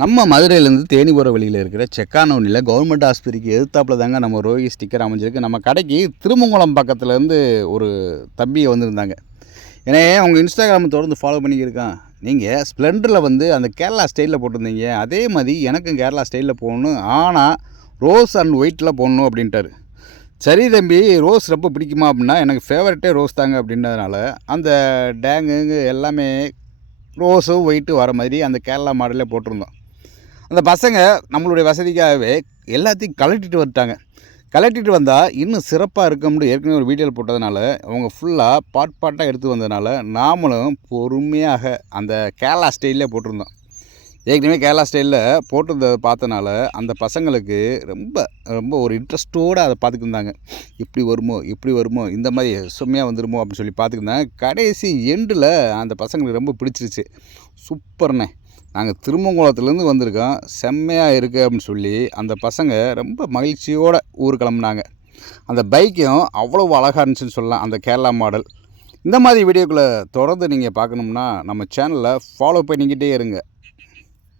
நம்ம மதுரையிலேருந்து தேனி போகிற வழியில் இருக்கிற செக்கானவனியில் கவர்மெண்ட் ஆஸ்பத்திரிக்கு எதிர்த்தாப்பில் தாங்க நம்ம ரோகி ஸ்டிக்கர் அமைஞ்சிருக்கு. நம்ம கடைக்கு திருமங்கலம் பக்கத்துலேருந்து ஒரு தம்பியை வந்திருந்தாங்க. ஏன்னா அவங்க இன்ஸ்டாகிராமை தொடர்ந்து ஃபாலோ பண்ணிக்கிருக்கான். நீங்கள் ஸ்ப்ளெண்டரில் அந்த கேரளா ஸ்டைலில் போட்டிருந்தீங்க, அதே மாதிரி எனக்கும் கேரளா ஸ்டைலில் போகணும், ஆனால் ரோஸ் அண்ட் ஒயிட்டில் போடணும் அப்படின்ட்டார். சரி தம்பி, ரோஸ் ரொம்ப பிடிக்குமா அப்படின்னா, எனக்கு ஃபேவரட்டே ரோஸ் தாங்க அப்படின்றதுனால அந்த டேங்கு எல்லாமே ரோஸும் ஒயிட்டும் வர மாதிரி அந்த கேரளா மாடலே போட்டிருந்தோம். அந்த பசங்க நம்மளுடைய வசதிக்காகவே எல்லாத்தையும் கலட்டிட்டு வந்துட்டாங்க. கலட்டிட்டு வந்தால் இன்னும் சிறப்பாக இருக்கும்னு ஏற்கனவே ஒரு வீடியோவில் போட்டதுனால அவங்க ஃபுல்லாக பாட்டாக எடுத்து வந்ததுனால நாமளும் பொறுமையாக அந்த கேரளா ஸ்டைல்லே போட்டிருந்தோம். ஏற்கனவே கேரளா ஸ்டைலில் போட்டிருந்ததை பார்த்தனால அந்த பசங்களுக்கு ரொம்ப ரொம்ப ஒரு இன்ட்ரெஸ்ட்டோடு அதை பார்த்துக்கிருந்தாங்க. இப்படி வருமோ இந்த மாதிரி செம்மையாக வந்துடுமோ அப்படின்னு சொல்லி பார்த்துக்கிருந்தாங்க. கடைசி எண்டில் அந்த பசங்களுக்கு ரொம்ப பிடிச்சிருச்சு. சூப்பர்ண்ணே, நாங்கள் திருமங்கலத்துலேருந்து வந்திருக்கோம், செம்மையாக இருக்குது அப்படின்னு சொல்லி அந்த பசங்க ரொம்ப மகிழ்ச்சியோடு ஊர் கிளம்புனாங்க. அந்த பைக்கும் அவ்வளோ அழகாக இருந்துச்சுன்னு சொல்லலாம், அந்த கேரளா மாடல். இந்த மாதிரி வீடியோக்களை தொடர்ந்து நீங்கள் பார்க்கணும்னா நம்ம சேனலை ஃபாலோ பண்ணிக்கிட்டே இருங்க.